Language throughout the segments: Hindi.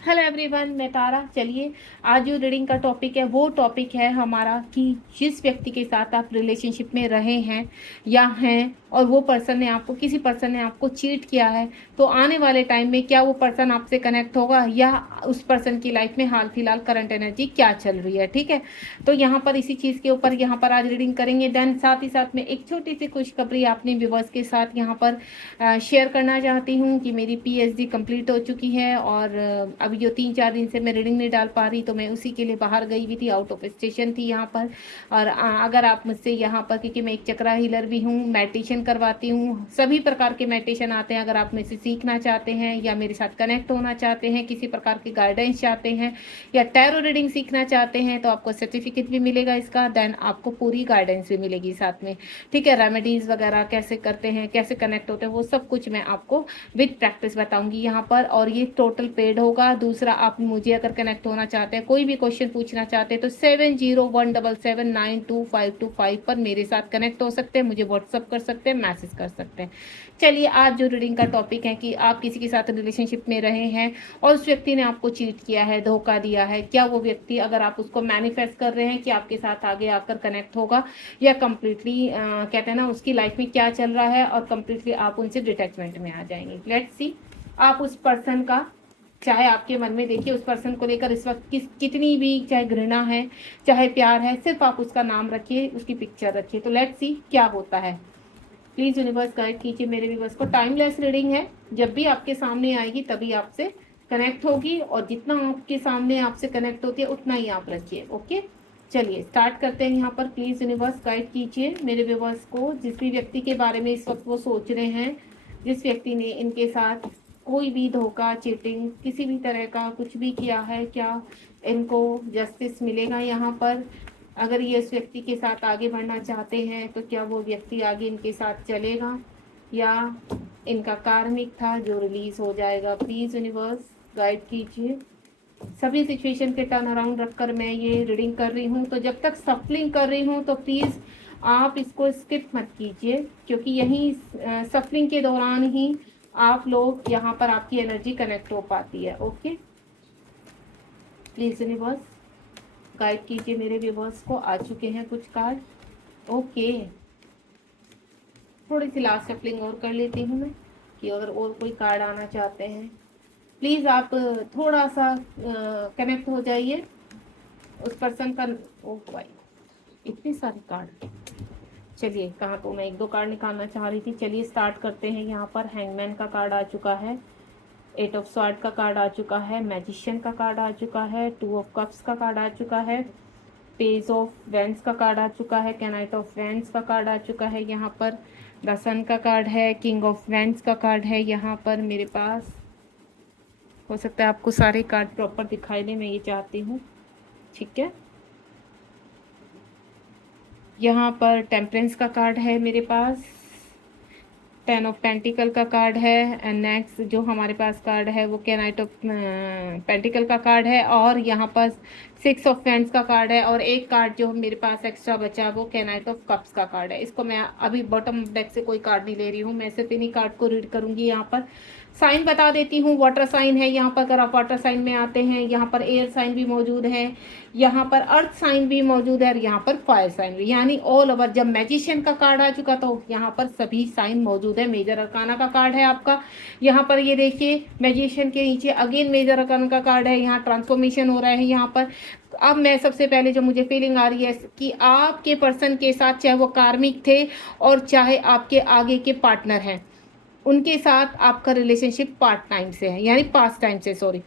हेलो एवरीवन, मैं तारा। चलिए, आज जो रीडिंग का टॉपिक है वो टॉपिक है हमारा कि जिस व्यक्ति के साथ आप रिलेशनशिप में रहे हैं या हैं और वो पर्सन ने आपको किसी पर्सन ने आपको चीट किया है, तो आने वाले टाइम में क्या वो पर्सन आपसे कनेक्ट होगा या उस पर्सन की लाइफ में हाल फिलहाल करंट एनर्जी क्या चल रही है। ठीक है, तो यहाँ पर इसी चीज़ के ऊपर यहाँ पर आज रीडिंग करेंगे। देन साथ ही साथ में एक छोटी सी खुशखबरी अपने व्यूवर्स के साथ यहाँ पर शेयर करना चाहती हूँ कि मेरी पीएचडी कंप्लीट हो चुकी है और अभी जो 3-4 दिन से मैं रीडिंग नहीं डाल पा रही, तो मैं उसी के लिए बाहर गई हुई थी, आउट ऑफ स्टेशन थी यहाँ पर। और अगर आप मुझसे यहाँ पर, क्योंकि मैं एक चक्रा हीलर भी हूँ, मेडिटेशन करवाती हूँ, सभी प्रकार के मेडिटेशन आते हैं। अगर आप मुझसे सीखना चाहते हैं या मेरे साथ कनेक्ट होना चाहते हैं, किसी प्रकार की गाइडेंस चाहते हैं या टैरो रीडिंग सीखना चाहते हैं, तो आपको सर्टिफिकेट भी मिलेगा इसका। देन आपको पूरी गाइडेंस भी मिलेगी साथ में। ठीक है, रेमेडीज़ वगैरह कैसे करते हैं, कैसे कनेक्ट होते हैं, वो सब कुछ मैं आपको विद प्रैक्टिस बताऊंगी यहाँ पर। और ये टोटल पेड होगा। दूसरा, आप मुझे अगर कनेक्ट होना चाहते हैं, कोई भी क्वेश्चन पूछना चाहते हैं, तो 7017792525 पर मेरे साथ कनेक्ट हो सकते हैं, मुझे व्हाट्सअप कर सकते हैं, मैसेज कर सकते हैं। चलिए, आज जो रीडिंग का टॉपिक है कि आप किसी के साथ रिलेशनशिप में रहे हैं और उस व्यक्ति ने आपको चीट किया है, धोखा दिया है, क्या वो व्यक्ति, अगर आप उसको मैनिफेस्ट कर रहे हैं कि आपके साथ आगे आकर कनेक्ट होगा या कम्प्लीटली कहते हैं ना उसकी लाइफ में क्या चल रहा है और कम्प्लीटली आप उनसे डिटैचमेंट में आ जाएंगे। लेट्स सी, आप उस पर्सन का, चाहे आपके मन में देखिए उस पर्सन को लेकर इस वक्त कितनी भी चाहे घृणा है चाहे प्यार है, सिर्फ आप उसका नाम रखिए, उसकी पिक्चर रखिए। तो लेट्स सी क्या होता है। प्लीज़ यूनिवर्स गाइड कीजिए मेरे व्यूवर्स को। टाइमलेस रीडिंग है, जब भी आपके सामने आएगी तभी आपसे कनेक्ट होगी और जितना आपके सामने आपसे कनेक्ट होती है उतना ही आप रखिए। ओके, चलिए स्टार्ट करते हैं यहाँ पर। प्लीज़ यूनिवर्स गाइड कीजिए मेरे व्यूवर्स को, जिस भी व्यक्ति के बारे में इस वक्त वो सोच रहे हैं, जिस व्यक्ति ने इनके साथ कोई भी धोखा, चीटिंग, किसी भी तरह का कुछ भी किया है, क्या इनको जस्टिस मिलेगा यहाँ पर। अगर ये इस व्यक्ति के साथ आगे बढ़ना चाहते हैं तो क्या वो व्यक्ति आगे इनके साथ चलेगा या इनका कार्मिक था जो रिलीज हो जाएगा। प्लीज़ यूनिवर्स गाइड कीजिए। सभी सिचुएशन के टर्न अराउंड रखकर मैं ये रीडिंग कर रही हूँ, तो जब तक सफलिंग कर रही हूँ तो प्लीज़ आप इसको स्किप मत कीजिए, क्योंकि यही सफलिंग के दौरान ही आप लोग यहाँ पर आपकी एनर्जी कनेक्ट हो पाती है। ओके, प्लीज़ यूनिवर्स गाइड कीजिए मेरे व्यूवर्स को। आ चुके हैं कुछ कार्ड। ओके, थोड़ी सी लास्ट सफलिंग और कर लेती हूँ मैं, कि अगर और कोई कार्ड आना चाहते हैं प्लीज़ आप थोड़ा सा कनेक्ट हो जाइए उस पर्सन का। ओ भाई, इतने सारे कार्ड। चलिए, कहाँ को मैं 1-2 कार्ड निकालना चाह रही थी। चलिए स्टार्ट करते हैं। यहाँ पर हैंगमैन का कार्ड आ चुका है, 8 ऑफ स्वॉर्ड का कार्ड आ चुका है, मैजिशियन का कार्ड आ चुका है, 2 ऑफ कप्स का कार्ड आ चुका है, पेज ऑफ वेंस का कार्ड आ चुका है, कैनाइट ऑफ वेंस का कार्ड आ चुका है, यहाँ पर द सन का कार्ड है, किंग ऑफ वेंस का कार्ड है यहाँ पर मेरे पास। हो सकता है आपको सारे कार्ड प्रॉपर दिखाई दे, मैं ये चाहती हूँ। ठीक है, यहाँ पर टेम्परेंस का कार्ड है मेरे पास, 10 ऑफ पेंटिकल का कार्ड है, एंड नेक्स्ट जो हमारे पास कार्ड है वो कैनाइट ऑफ पेंटिकल का कार्ड है, और यहाँ पर 6 ऑफ फैंड्स का कार्ड है, और एक कार्ड जो मेरे पास एक्स्ट्रा बचा वो कैनाइट ऑफ कप्स का कार्ड है। इसको मैं अभी बॉटम डेक से कोई कार्ड नहीं ले रही हूँ, मैं सिर्फ इन्हीं कार्ड को रीड करूँगी। यहाँ पर साइन बता देती हूँ, वाटर साइन है यहाँ पर। अगर आप वाटर साइन में आते हैं, यहाँ पर एयर साइन भी मौजूद है, यहाँ पर अर्थ साइन भी मौजूद है, और यहाँ पर फायर साइन भी, यानी ऑल ओवर। जब मैजिशियन का कार्ड आ चुका तो यहाँ पर सभी साइन मौजूद है। मेजर अरकाना का कार्ड है आपका, यहाँ पर ये देखिए मैजिशियन के नीचे अगेन मेजर अरकाना का कार्ड है, यहाँ ट्रांसफॉर्मेशन हो रहा है यहाँ पर। अब मैं सबसे पहले जो मुझे फीलिंग आ रही है कि आपके पर्सन के साथ, चाहे वो कार्मिक थे और चाहे आपके आगे के पार्टनर हैं, उनके साथ आपका रिलेशनशिप पार्ट टाइम से है, यानी पास्ट टाइम से, सॉरी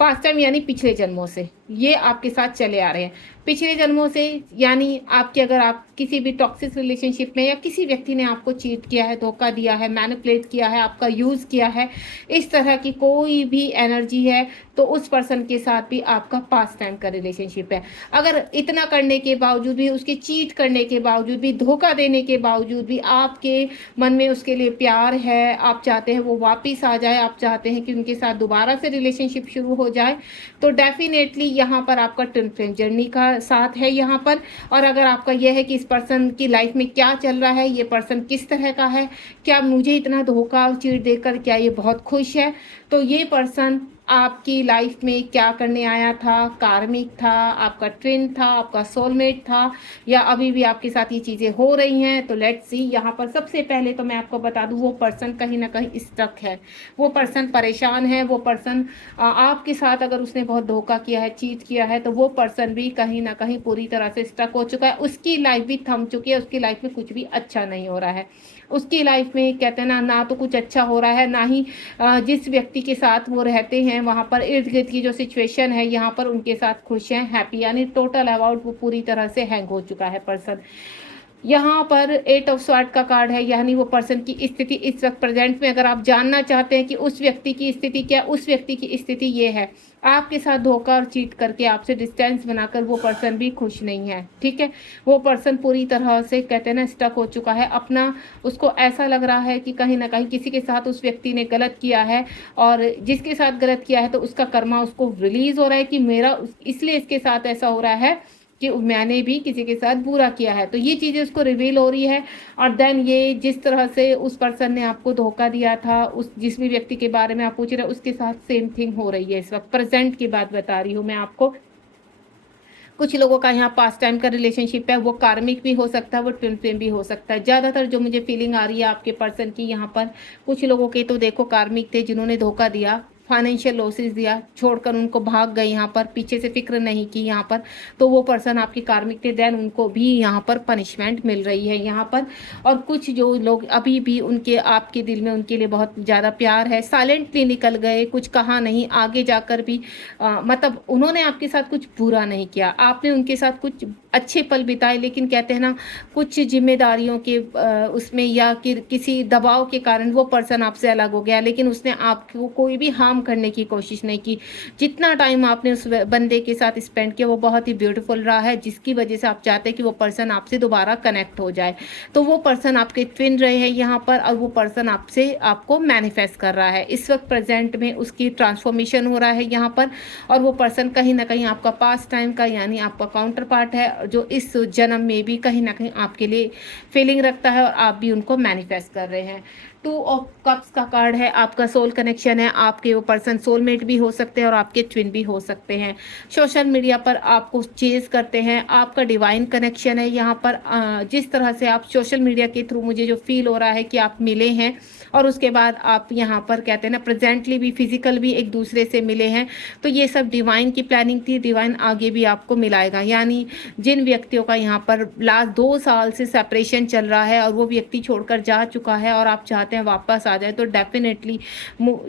पास्ट टाइम यानी पिछले जन्मों से ये आपके साथ चले आ रहे हैं। पिछले जन्मों से यानी आपके, अगर आप किसी भी टॉक्सिक रिलेशनशिप में या किसी व्यक्ति ने आपको चीट किया है, धोखा दिया है, मैनिपुलेट किया है, आपका यूज़ किया है, इस तरह की कोई भी एनर्जी है, तो उस पर्सन के साथ भी आपका पास्ट टाइम का रिलेशनशिप है। अगर इतना करने के बावजूद भी, उसके चीट करने के बावजूद भी, धोखा देने के बावजूद भी आपके मन में उसके लिए प्यार है, आप चाहते हैं वो वापस आ जाए, आप चाहते हैं कि उनके साथ दोबारा से रिलेशनशिप शुरू हो जाए, तो डेफिनेटली यहाँ पर आपका ट्विन फ्लेम जर्नी का साथ है यहाँ पर। और अगर आपका यह है कि इस पर्सन की लाइफ में क्या चल रहा है, ये पर्सन किस तरह का है, क्या मुझे इतना धोखा चीट देकर क्या ये बहुत खुश है, तो ये पर्सन आपकी लाइफ में क्या करने आया था, कार्मिक था, आपका ट्विन था, आपका सोलमेट था, या अभी भी आपके साथ ये चीज़ें हो रही हैं। तो लेट्स सी, यहाँ पर सबसे पहले तो मैं आपको बता दूँ, वो पर्सन कहीं ना कहीं स्टक है, वो पर्सन परेशान है, वो पर्सन आपके साथ अगर उसने बहुत धोखा किया है, चीट किया है, तो वो पर्सन भी कहीं ना कहीं पूरी तरह से स्टक हो चुका है। उसकी लाइफ भी थम चुकी है, उसकी लाइफ में कुछ भी अच्छा नहीं हो रहा है। उसकी लाइफ में कहते हैं ना, ना तो कुछ अच्छा हो रहा है, ना ही जिस व्यक्ति के साथ वो रहते हैं वहाँ पर इर्द गिर्द की जो सिचुएशन है यहाँ पर उनके साथ खुश हैं, हैप्पी, यानी टोटल अबाउट वो पूरी तरह से हैंग हो चुका है पर्सन। यहाँ पर 8 ऑफ स्वॉर्ड का कार्ड है, यानी वो पर्सन की स्थिति इस वक्त प्रेजेंट में, अगर आप जानना चाहते हैं कि उस व्यक्ति की स्थिति क्या, उस व्यक्ति की स्थिति ये है, आपके साथ धोखा और चीट करके आपसे डिस्टेंस बनाकर वो पर्सन भी खुश नहीं है। ठीक है, वो पर्सन पूरी तरह से कहते हैं ना स्टक हो चुका है अपना। उसको ऐसा लग रहा है कि कहीं ना कहीं किसी के साथ उस व्यक्ति ने गलत किया है, और जिसके साथ गलत किया है तो उसका कर्मा उसको रिलीज हो रहा है कि मेरा इसलिए इसके साथ ऐसा हो रहा है कि मैंने भी किसी के साथ बुरा किया है। तो ये चीज़ें उसको रिवील हो रही है। और देन ये जिस तरह से उस पर्सन ने आपको धोखा दिया था, उस जिस भी व्यक्ति के बारे में आप पूछ रहे हैं उसके साथ सेम थिंग हो रही है इस वक्त। प्रेजेंट की बात बता रही हूँ मैं आपको। कुछ लोगों का यहाँ पास टाइम का रिलेशनशिप है, वो कार्मिक भी हो सकता है, वो ट्विन फ्लेम भी हो सकता है। ज़्यादातर जो मुझे फीलिंग आ रही है आपके पर्सन की यहाँ पर, कुछ लोगों के तो देखो कार्मिक थे जिन्होंने धोखा दिया, फाइनेंशियल लॉसेस दिया, छोड़कर उनको भाग गए यहाँ पर, पीछे से फिक्र नहीं की यहाँ पर, तो वो पर्सन आपके कार्मिक थे। देन उनको भी यहाँ पर पनिशमेंट मिल रही है यहाँ पर। और कुछ जो लोग अभी भी उनके आपके दिल में उनके लिए बहुत ज़्यादा प्यार है, साइलेंटली निकल गए, कुछ कहा नहीं, आगे जाकर भी मतलब उन्होंने आपके साथ कुछ बुरा नहीं किया, आपने उनके साथ कुछ अच्छे पल बिताए, लेकिन कहते हैं ना कुछ जिम्मेदारियों के उसमें या किसी दबाव के कारण वो पर्सन आपसे अलग हो गया, लेकिन उसने आपको कोई भी हार्म करने की कोशिश नहीं की। जितना टाइम आपने उस बंदे के साथ स्पेंड किया वो बहुत ही ब्यूटीफुल रहा है, जिसकी वजह से आप चाहते हैं कि वो पर्सन आपसे दोबारा कनेक्ट हो जाए। तो वो पर्सन आपके ट्विन रहे हैं यहाँ पर, और वो पर्सन आपसे आपको मैनिफेस्ट कर रहा है इस वक्त प्रेजेंट में, उसकी ट्रांसफॉर्मेशन हो रहा है यहाँ पर। और वो पर्सन कहीं ना कहीं आपका पास्ट टाइम का यानी आपका काउंटर पार्ट है, जो इस जन्म में भी कहीं ना कहीं आपके लिए फीलिंग रखता है, और आप भी उनको मैनिफेस्ट कर रहे हैं। 2 ऑफ कप्स का कार्ड है, आपका सोल कनेक्शन है, आपके वो पर्सन सोलमेट भी हो सकते हैं और आपके ट्विन भी हो सकते हैं। सोशल मीडिया पर आपको चेज करते हैं, आपका डिवाइन कनेक्शन है यहाँ पर। जिस तरह से आप सोशल मीडिया के थ्रू, मुझे जो फील हो रहा है कि आप मिले हैं, और उसके बाद आप यहाँ पर कहते हैं ना प्रेजेंटली भी फिजिकल भी एक दूसरे से मिले हैं, तो ये सब डिवाइन की प्लानिंग थी। डिवाइन आगे भी आपको मिलाएगा, यानी जिन व्यक्तियों का यहाँ पर लास्ट 2 साल से सेपरेशन चल रहा है और वो व्यक्ति छोड़कर जा चुका है और आप चाहते हैं वापस आ जाए, तो डेफिनेटली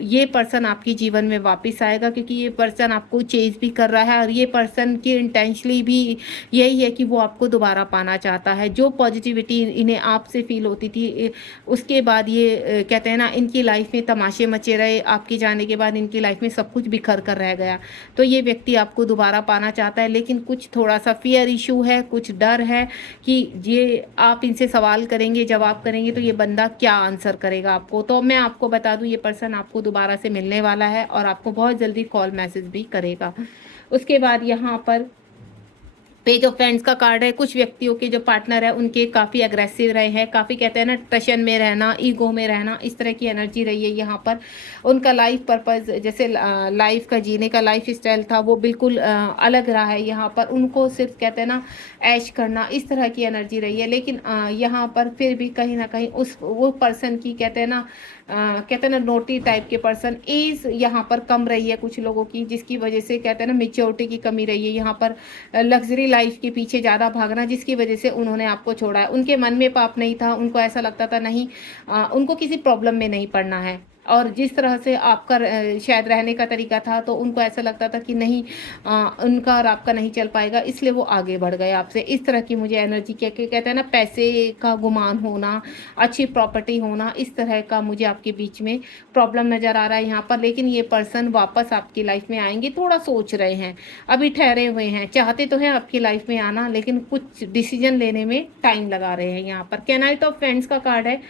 ये पर्सन आपके जीवन में वापस आएगा, क्योंकि ये पर्सन आपको चेज भी कर रहा है, और ये पर्सन की इंटेंशनली भी यही है कि वो आपको दोबारा पाना चाहता है। जो पॉजिटिविटी इन्हें आपसे फील होती थी, उसके बाद ये कहते हैं ना इनकी लाइफ में तमाशे मचे रहे, आपके जाने के बाद इनकी लाइफ में सब कुछ बिखर कर रह गया। तो ये व्यक्ति आपको दोबारा पाना चाहता है, लेकिन कुछ थोड़ा सा फियर इशू है, कुछ डर है कि ये आप इनसे सवाल करेंगे, जवाब करेंगे तो ये बंदा क्या आंसर करेगा आपको। तो मैं आपको बता दूं, ये पर्सन आपको दोबारा से मिलने वाला है और आपको बहुत जल्दी कॉल मैसेज भी करेगा। उसके बाद यहाँ पर पेज ऑफ फ्रेंड्स का कार्ड है। कुछ व्यक्तियों के जो पार्टनर है उनके काफ़ी अग्रेसिव रहे हैं, काफ़ी कहते हैं ना टशन में रहना, ईगो में रहना, इस तरह की एनर्जी रही है यहाँ पर। उनका लाइफ पर्पस, जैसे लाइफ का जीने का लाइफ स्टाइल था, वो बिल्कुल अलग रहा है यहाँ पर। उनको सिर्फ कहते हैं ना ऐश करना, इस तरह की एनर्जी रही है। लेकिन यहाँ पर फिर भी कहीं ना कहीं वो पर्सन की कहते हैं ना नोटी टाइप के पर्सन, एज यहाँ पर कम रही है कुछ लोगों की, जिसकी वजह से कहते हैं ना मेच्योरिटी की कमी रही है यहाँ पर। लग्जरी लाइफ के पीछे ज़्यादा भागना, जिसकी वजह से उन्होंने आपको छोड़ा है। उनके मन में पाप नहीं था, उनको ऐसा लगता था नहीं, उनको किसी प्रॉब्लम में नहीं पड़ना है। और जिस तरह से आपका शायद रहने का तरीका था, तो उनको ऐसा लगता था कि नहीं, उनका और आपका नहीं चल पाएगा, इसलिए वो आगे बढ़ गए आपसे। इस तरह की मुझे एनर्जी कहते हैं ना पैसे का गुमान होना, अच्छी प्रॉपर्टी होना, इस तरह का मुझे आपके बीच में प्रॉब्लम नज़र आ रहा है यहाँ पर। लेकिन ये पर्सन वापस आपकी लाइफ में आएंगे, थोड़ा सोच रहे हैं, अभी ठहरे हुए हैं, चाहते तो हैं आपकी लाइफ में आना, लेकिन कुछ डिसीजन लेने में टाइम लगा रहे हैं यहाँ पर। नाइट ऑफ फ्रेंड्स का कार्ड है।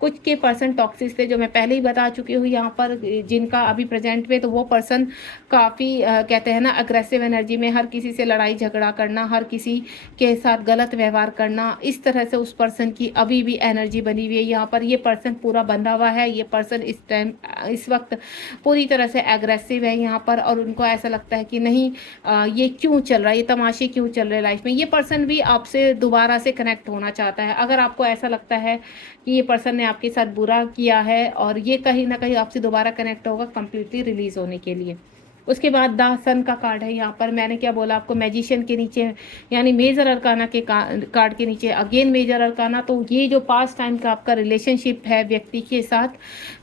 कुछ के पर्सन टॉक्सिक थे, जो मैं पहले ही बता चुके हो यहाँ पर जिनका अभी प्रेजेंट में, तो वो पर्सन काफ़ी कहते हैं ना अग्रेसिव एनर्जी में, हर किसी से लड़ाई झगड़ा करना, हर किसी के साथ गलत व्यवहार करना, इस तरह से उस पर्सन की अभी भी एनर्जी बनी हुई है यहाँ पर। ये पर्सन पूरा बंधा हुआ है, ये पर्सन इस टाइम इस वक्त पूरी तरह से एग्रेसिव है यहाँ पर, और उनको ऐसा लगता है कि नहीं ये क्यों चल रहा है, ये तमाशे क्यों चल रहे हैं लाइफ में। ये पर्सन भी आपसे दोबारा से कनेक्ट होना चाहता है। अगर आपको ऐसा लगता है कि ये पर्सन ने आपके साथ बुरा किया है और ये कहीं ना कहीं आपसे दोबारा कनेक्ट होगा कंप्लीटली रिलीज होने के लिए। उसके बाद द सन का कार्ड है यहाँ पर। मैंने क्या बोला आपको, मैजिशियन के नीचे यानी मेजर अरकाना के कार्ड के नीचे अगेन मेजर अरकाना। तो ये जो पास्ट टाइम का आपका रिलेशनशिप है व्यक्ति के साथ,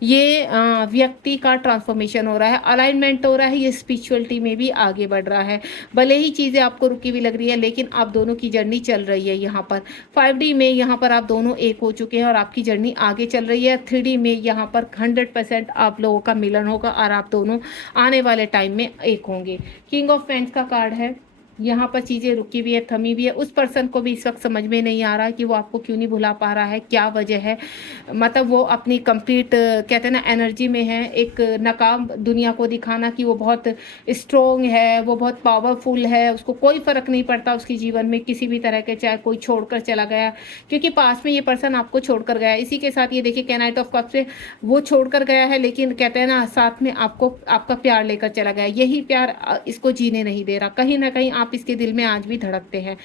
ये व्यक्ति का ट्रांसफॉर्मेशन हो रहा है, अलाइनमेंट हो रहा है, ये स्पिरिचुअलिटी में भी आगे बढ़ रहा है। भले ही चीज़ें आपको रुकी हुई लग रही है, लेकिन आप दोनों की जर्नी चल रही है यहाँ पर। 5D में यहाँ पर आप दोनों एक हो चुके हैं और आपकी जर्नी आगे चल रही है। 3D में यहाँ पर 100% आप लोगों का मिलन होगा और आप दोनों आने वाले टाइम में एक होंगे। किंग ऑफ पेंट्स का कार्ड है यहाँ पर। चीज़ें रुकी हुई है, थमी हुई है। उस पर्सन को भी इस वक्त समझ में नहीं आ रहा कि वो आपको क्यों नहीं भुला पा रहा है, क्या वजह है। मतलब वो अपनी कंप्लीट कहते हैं ना एनर्जी में है, एक नाकाम दुनिया को दिखाना कि वो बहुत स्ट्रोंग है, वो बहुत पावरफुल है, उसको कोई फ़र्क नहीं पड़ता उसके जीवन में किसी भी तरह के, चाहे कोई छोड़कर चला गया, क्योंकि पास में ये पर्सन आपको छोड़कर गया है। इसी के साथ ये देखिए कैनाइट ऑफ कप से वो छोड़कर गया है, लेकिन कहते हैं ना साथ में आपको आपका प्यार लेकर चला गया। यही प्यार इसको जीने नहीं दे रहा, कहीं ना कहीं आप इसके दिल में आज भी धड़कते हैं।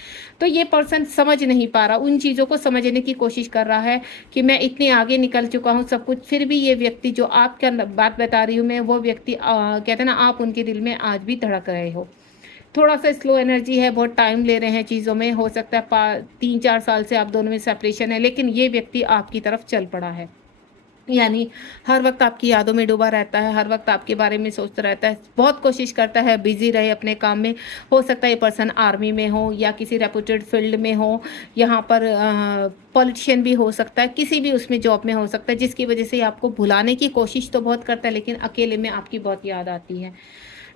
तो ये पर्सन समझ नहीं पा रहा, उन चीज़ों को समझने की कोशिश कर रहा है कि मैं इतने आगे निकल चुका हूँ सब कुछ, फिर भी ये व्यक्ति जो आपका बात बता रही हूँ मैं, वो व्यक्ति कहते हैं ना आप उनके दिल में आज भी धड़क रहे हो। थोड़ा सा स्लो एनर्जी है, बहुत टाइम ले रहे हैं चीज़ों में। हो सकता है 3-4 साल से आप दोनों में सेपरेशन है, लेकिन ये व्यक्ति आपकी तरफ चल पड़ा है। यानी हर वक्त आपकी यादों में डूबा रहता है, हर वक्त आपके बारे में सोचता रहता है, बहुत कोशिश करता है बिजी रहे अपने काम में। हो सकता है ये पर्सन आर्मी में हो या किसी रेपुटेड फील्ड में हो, यहाँ पर पॉलिटिशियन भी हो सकता है, किसी भी उसमें जॉब में हो सकता है, जिसकी वजह से आपको भुलाने की कोशिश तो बहुत करता है, लेकिन अकेले में आपकी बहुत याद आती है।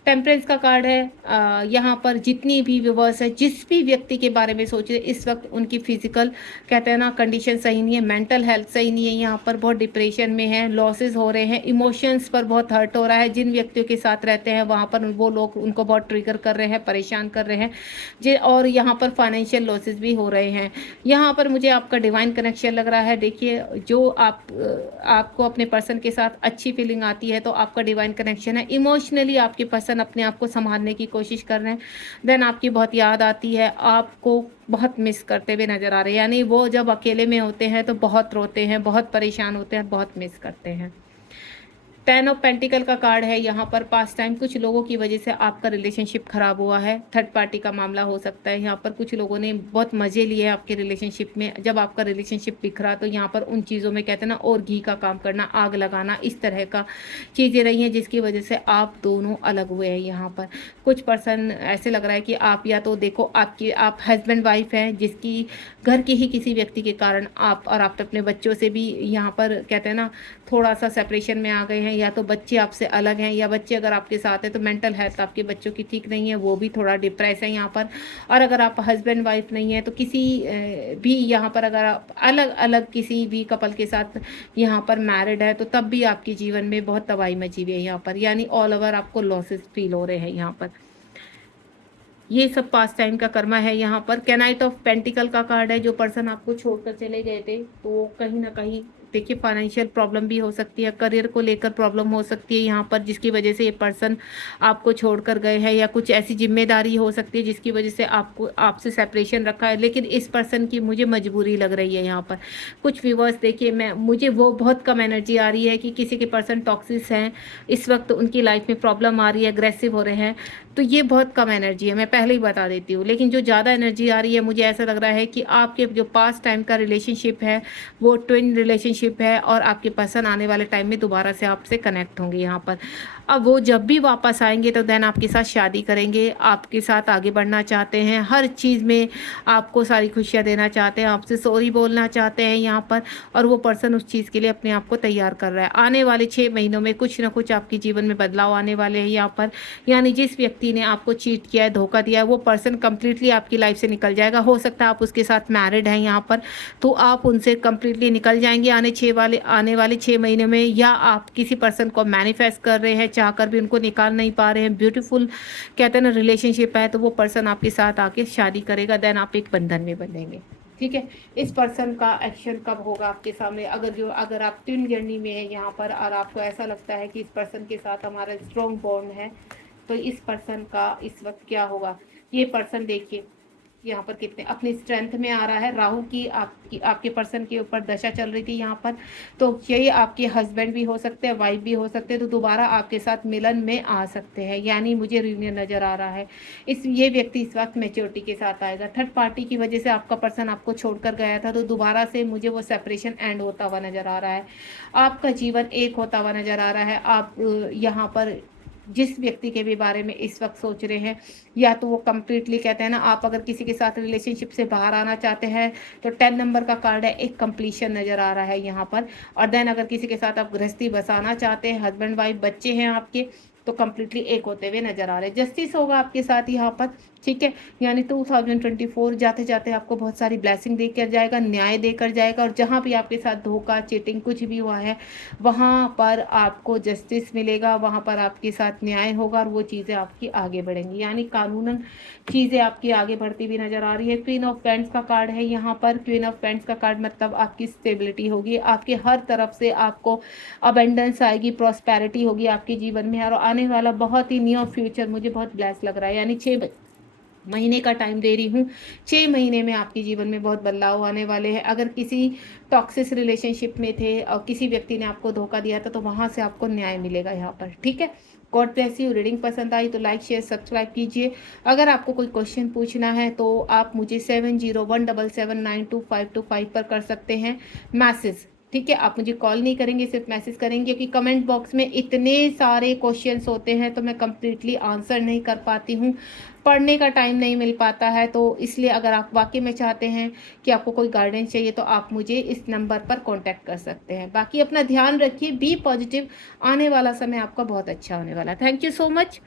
टेम्परेंस का कार्ड है यहाँ पर। जितनी भी व्यूवर्स है, जिस भी व्यक्ति के बारे में सोच रहे इस वक्त, उनकी फिजिकल कहते हैं ना कंडीशन सही नहीं है, मेंटल हेल्थ सही नहीं है, यहाँ पर बहुत डिप्रेशन में है, लॉसेस हो रहे हैं, इमोशंस पर बहुत हर्ट हो रहा है। जिन व्यक्तियों के साथ रहते हैं वहाँ पर वो लोग उनको बहुत ट्रिगर कर रहे हैं, परेशान कर रहे हैं और यहाँ पर फाइनेंशियल लॉसेस भी हो रहे हैं। यहाँ पर मुझे आपका डिवाइन कनेक्शन लग रहा है। देखिए जो आपको अपने पर्सन के साथ अच्छी फीलिंग आती है तो आपका डिवाइन कनेक्शन है। इमोशनली आपके पर्सन अपने आप को संभालने की कोशिश कर रहे हैं, देन आपकी बहुत याद आती है, आपको बहुत मिस करते हुए नजर आ रहे हैं। यानी वो जब अकेले में होते हैं तो बहुत रोते हैं, बहुत परेशान होते हैं, बहुत मिस करते हैं। 10 ऑफ पेंटिकल का कार्ड है यहाँ पर। पास्ट टाइम कुछ लोगों की वजह से आपका रिलेशनशिप खराब हुआ है, थर्ड पार्टी का मामला हो सकता है। यहाँ पर कुछ लोगों ने बहुत मज़े लिए हैं आपके रिलेशनशिप में। जब आपका रिलेशनशिप बिखरा तो यहाँ पर उन चीज़ों में कहते हैं ना और घी का काम करना, आग लगाना, इस तरह का चीज़ें रही हैं जिसकी वजह से आप दोनों अलग हुए हैं। यहाँ पर कुछ पर्सन ऐसे लग रहा है कि आप या तो देखो आप हस्बैंड वाइफ हैं, जिसकी घर के ही किसी व्यक्ति के कारण आप और आप अपने बच्चों से भी यहाँ पर कहते हैं ना थोड़ा सा सेपरेशन में आ गए हैं, या तो बच्चे आपसे अलग हैं, या बच्चे अगर आपके साथ हैं तो मेंटल हेल्थ आपके बच्चों की ठीक नहीं है, वो भी थोड़ा डिप्रेस है यहाँ पर। और अगर आप हस्बैंड वाइफ नहीं है तो किसी भी यहाँ पर अगर आप अलग अलग किसी भी कपल के साथ यहाँ पर मैरिड है तो तब भी आपके जीवन में बहुत तबाही मची हुई है यहाँ पर। यानी ऑल ओवर आपको लॉसेस फील हो रहे हैं यहाँ पर। ये सब पास टाइम का कर्मा है यहाँ पर। कैनाइट ऑफ पेंटिकल का कार्ड है। जो पर्सन आपको छोड़कर चले गए थे तो कहीं ना कहीं देखिए फाइनेंशियल प्रॉब्लम भी हो सकती है, करियर को लेकर प्रॉब्लम हो सकती है यहाँ पर, जिसकी वजह से ये पर्सन आपको छोड़कर गए हैं, या कुछ ऐसी जिम्मेदारी हो सकती है जिसकी वजह से आपको आपसे सेपरेशन रखा है। लेकिन इस पर्सन की मुझे मजबूरी लग रही है यहाँ पर। कुछ व्यूवर्स देखिए मुझे वो बहुत कम एनर्जी आ रही है कि किसी के पर्सन टॉक्सिस हैं, इस वक्त उनकी लाइफ में प्रॉब्लम आ रही है, अग्रेसिव हो रहे हैं, तो ये बहुत कम एनर्जी है, मैं पहले ही बता देती हूँ। लेकिन जो ज़्यादा एनर्जी आ रही है मुझे ऐसा लग रहा है कि आपके जो पास्ट टाइम का रिलेशनशिप है वो ट्विन रिलेशनशिप है, और आपके पर्सन आने वाले टाइम में दोबारा से आपसे कनेक्ट होंगे यहाँ पर। अब वो जब भी वापस आएंगे तो देन आपके साथ शादी करेंगे, आपके साथ आगे बढ़ना चाहते हैं, हर चीज़ में आपको सारी खुशियाँ देना चाहते हैं, आपसे सॉरी बोलना चाहते हैं यहाँ पर, और वो पर्सन उस चीज़ के लिए अपने आप को तैयार कर रहा है। आने वाले 6 महीनों में कुछ ना कुछ आपके जीवन में बदलाव आने वाले हैं यहाँ पर। यानी जिस व्यक्ति व्यक्ति ने आपको चीट किया है, धोखा दिया है, वो पर्सन कंप्लीटली आपकी लाइफ से निकल जाएगा। हो सकता है आप उसके साथ मैरिड हैं यहाँ पर, तो आप उनसे कंप्लीटली निकल जाएंगे आने वाले 6 महीने में, या आप किसी पर्सन को मैनिफेस्ट कर रहे हैं, चाहकर भी उनको निकाल नहीं पा रहे हैं, ब्यूटीफुल कहते हैं ना रिलेशनशिप है, तो वो पर्सन आपके साथ आके शादी करेगा, देन आप एक बंधन में बंधेंगे। ठीक है, इस पर्सन का एक्शन कब होगा आपके सामने, अगर आप ट्विन जर्नी में है यहाँ पर और आपको ऐसा लगता है कि इस पर्सन के साथ हमारा स्ट्रॉन्ग बॉन्ड है, तो इस पर्सन का इस वक्त क्या होगा। ये पर्सन देखिए यहाँ पर कितने अपनी स्ट्रेंथ में आ रहा है। राहु की आपके पर्सन के ऊपर दशा चल रही थी यहाँ पर, तो ये आपके हस्बैंड भी हो सकते हैं, वाइफ भी हो सकते हैं, तो दोबारा आपके साथ मिलन में आ सकते हैं, यानी मुझे रीयूनियन नजर आ रहा है। ये व्यक्ति इस वक्त मेच्योरिटी के साथ आएगा। थर्ड पार्टी की वजह से आपका पर्सन आपको छोड़कर गया था, तो दोबारा से मुझे वो सेपरेशन एंड होता हुआ नजर आ रहा है, आपका जीवन एक होता हुआ नजर आ रहा है। आप यहाँ पर जिस व्यक्ति के भी बारे में इस वक्त सोच रहे हैं, या तो वो कंप्लीटली कहते हैं ना, आप अगर किसी के साथ रिलेशनशिप से बाहर आना चाहते हैं तो 10 नंबर का कार्ड है, एक कंप्लीशन नज़र आ रहा है यहाँ पर। और देन अगर किसी के साथ आप गृहस्थी बसाना चाहते हैं, हस्बैंड वाइफ बच्चे हैं आपके, तो कंप्लीटली एक होते हुए नजर आ रहे हैं। जस्टिस होगा आपके साथ यहाँ पर, ठीक है, यानी 2024 जाते जाते आपको बहुत सारी ब्लेसिंग देकर जाएगा, न्याय देकर जाएगा, और जहाँ भी आपके साथ धोखा चीटिंग कुछ भी हुआ है वहाँ पर आपको जस्टिस मिलेगा, वहाँ पर आपके साथ न्याय होगा और वो चीज़ें आपकी आगे बढ़ेंगी, यानी कानूनन चीज़ें आपकी आगे बढ़ती हुई नजर आ रही है। क्वीन ऑफ पेंट्स का कार्ड है यहाँ पर। क्वीन ऑफ पेंट्स का कार्ड मतलब आपकी स्टेबिलिटी होगी, आपके हर तरफ से आपको अबेंडेंस आएगी, प्रॉस्पेरिटी होगी आपके जीवन में, और आने वाला बहुत ही नियर फ्यूचर मुझे बहुत ब्लेस लग रहा है, यानी 6 महीने का टाइम दे रही हूँ। 6 महीने में आपके जीवन में बहुत बदलाव आने वाले हैं। अगर किसी टॉक्सिक रिलेशनशिप में थे और किसी व्यक्ति ने आपको धोखा दिया था, तो वहाँ से आपको न्याय मिलेगा यहाँ पर, ठीक है। God bless you. रीडिंग पसंद आई तो लाइक शेयर सब्सक्राइब कीजिए। अगर आपको कोई क्वेश्चन पूछना है तो आप मुझे 7017792525 पर कर सकते हैं मैसेज, ठीक है। आप मुझे कॉल नहीं करेंगे, सिर्फ मैसेज करेंगे, क्योंकि कमेंट बॉक्स में इतने सारे क्वेश्चंस होते हैं तो मैं कंप्लीटली आंसर नहीं कर पाती हूँ, पढ़ने का टाइम नहीं मिल पाता है। तो इसलिए अगर आप वाकई में चाहते हैं कि आपको कोई गाइडेंस चाहिए तो आप मुझे इस नंबर पर कांटेक्ट कर सकते हैं। बाकी अपना ध्यान रखिए, बी पॉजिटिव, आने वाला समय आपका बहुत अच्छा होने वाला है। Thank you so much.